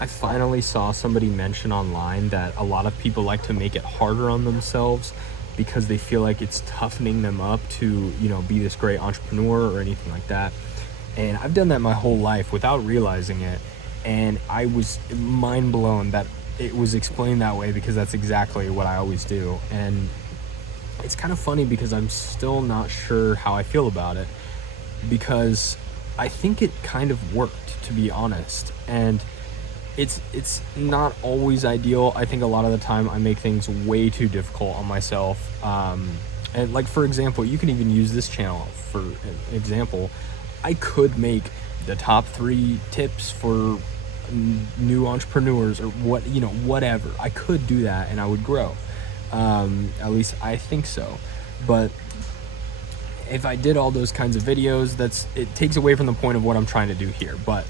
I finally saw somebody mention online that a lot of people like to make it harder on themselves because they feel like it's toughening them up to, be this great entrepreneur or anything like that. And I've done that my whole life without realizing it. And I was mind blown that it was explained that way, because that's exactly what I always do. And it's kind of funny because I'm still not sure how I feel about it, because I think it kind of worked, to be honest. And it's not always ideal. I think a lot of the time I make things way too difficult on myself. And like, for example, you can even use this channel for an example. I could make the top 3 tips for new entrepreneurs, or whatever. I could do that and I would grow. At least I think so. But if I did all those kinds of videos, it takes away from the point of what I'm trying to do here. But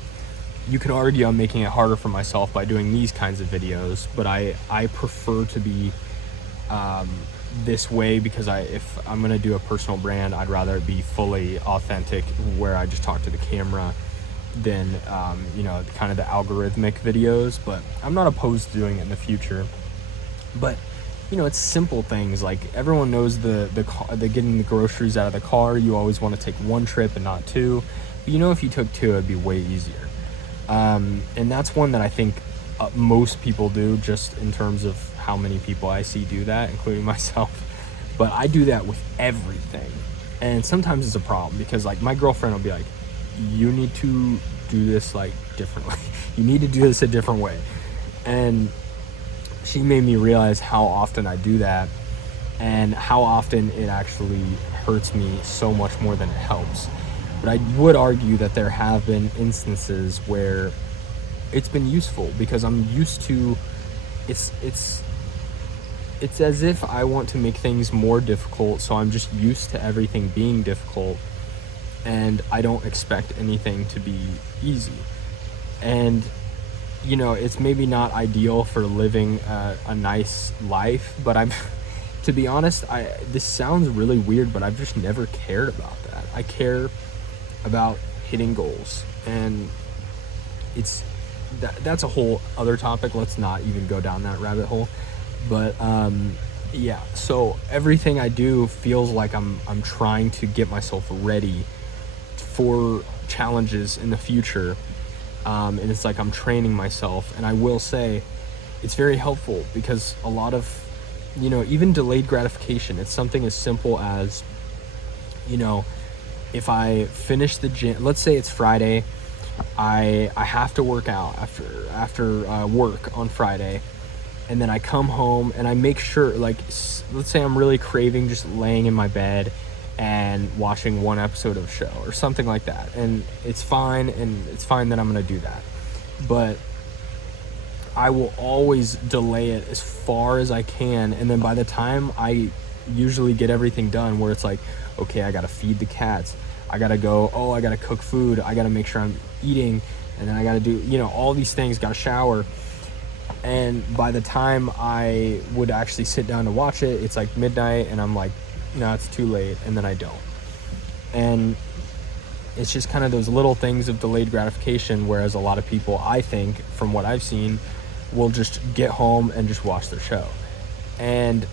you could argue I'm making it harder for myself by doing these kinds of videos, but I prefer to be this way, because if I'm gonna do a personal brand, I'd rather it be fully authentic, where I just talk to the camera, than kind of the algorithmic videos. But I'm not opposed to doing it in the future. But it's simple things like, everyone knows the getting the groceries out of the car. You always want to take one trip and not 2. But if you took 2, it'd be way easier. And that's one that I think most people do, just in terms of how many people I see do that, including myself. But I do that with everything. And sometimes it's a problem, because like, my girlfriend will be like, you need to do this like differently. You need to do this a different way. And she made me realize how often I do that, and how often it actually hurts me so much more than it helps. But I would argue that there have been instances where it's been useful, because I'm used to it's as if I want to make things more difficult, so I'm just used to everything being difficult, and I don't expect anything to be easy. And it's maybe not ideal for living a nice life, but to be honest, this sounds really weird, but I've just never cared about that. I care about hitting goals, and that's a whole other topic. Let's not even go down that rabbit hole. But yeah, so everything I do feels like I'm trying to get myself ready for challenges in the future. And it's like I'm training myself. And I will say it's very helpful, because a lot of even delayed gratification, it's something as simple as if I finish the gym, let's say it's Friday, I have to work out after work on Friday, and then I come home and I make sure, like, let's say I'm really craving just laying in my bed and watching one episode of a show or something like that, and it's fine that I'm gonna do that. But I will always delay it as far as I can, and then by the time I usually get everything done, where it's like, okay, I gotta feed the cats, I gotta go, I gotta cook food, I gotta make sure I'm eating, and then I gotta do all these things, gotta shower, and by the time I would actually sit down to watch it, it's like midnight, and I'm like, no, it's too late, and then I don't. And it's just kind of those little things of delayed gratification, whereas a lot of people, I think, from what I've seen, will just get home and just watch their show. And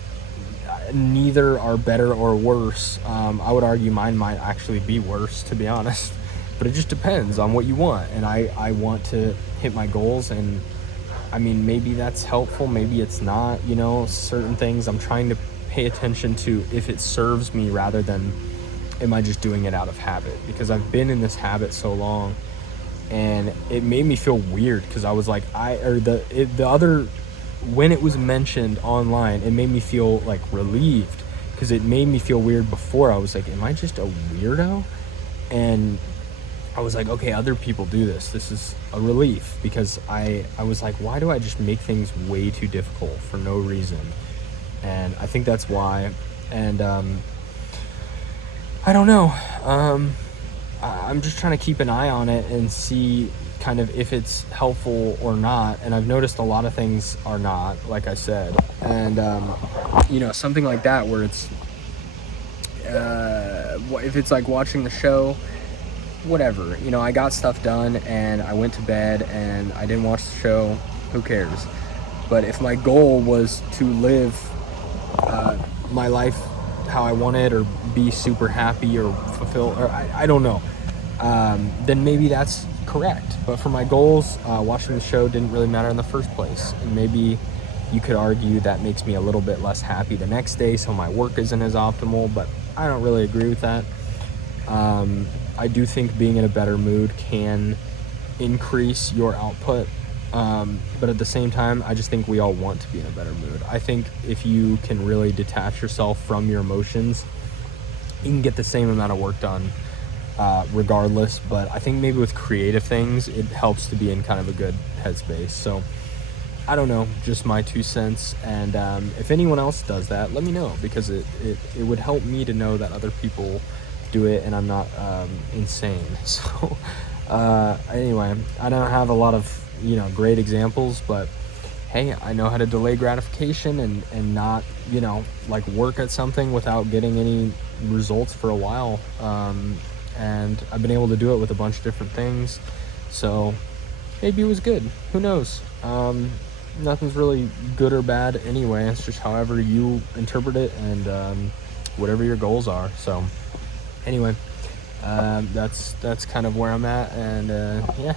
neither are better or worse. I would argue mine might actually be worse, to be honest. But it just depends on what you want. And I want to hit my goals, and I mean, maybe that's helpful, maybe it's not. Certain things I'm trying to pay attention to if it serves me, rather than am I just doing it out of habit, because I've been in this habit so long, and it made me feel weird, because I was like, when it was mentioned online, it made me feel like relieved, because it made me feel weird before. I was like, am I just a weirdo? And I was like, okay, other people do this. This is a relief, because I was like, why do I just make things way too difficult for no reason? And I think that's why. And I don't know. I'm just trying to keep an eye on it and see kind of if it's helpful or not. And I've noticed a lot of things are not, like I said. And something like that, where it's if it's like watching the show, whatever, you know, I got stuff done and I went to bed and I didn't watch the show, who cares? But if my goal was to live my life how I wanted, or be super happy or fulfill, or I don't know, then maybe that's correct. But for my goals, watching the show didn't really matter in the first place. And maybe you could argue that makes me a little bit less happy the next day, so my work isn't as optimal, but I don't really agree with that. I do think being in a better mood can increase your output, but at the same time, I just think we all want to be in a better mood. I think if you can really detach yourself from your emotions, you can get the same amount of work done regardless. But I think maybe with creative things, it helps to be in kind of a good headspace. So I don't know, just my 2 cents. And if anyone else does that, let me know, because it would help me to know that other people do it and I'm not insane. So anyway, I don't have a lot of, you know, great examples, but hey, I know how to delay gratification and not, you know, like work at something without getting any results for a while. And I've been able to do it with a bunch of different things. So maybe it was good. Who knows? Nothing's really good or bad anyway. It's just however you interpret it and whatever your goals are. So anyway, that's kind of where I'm at. And yeah.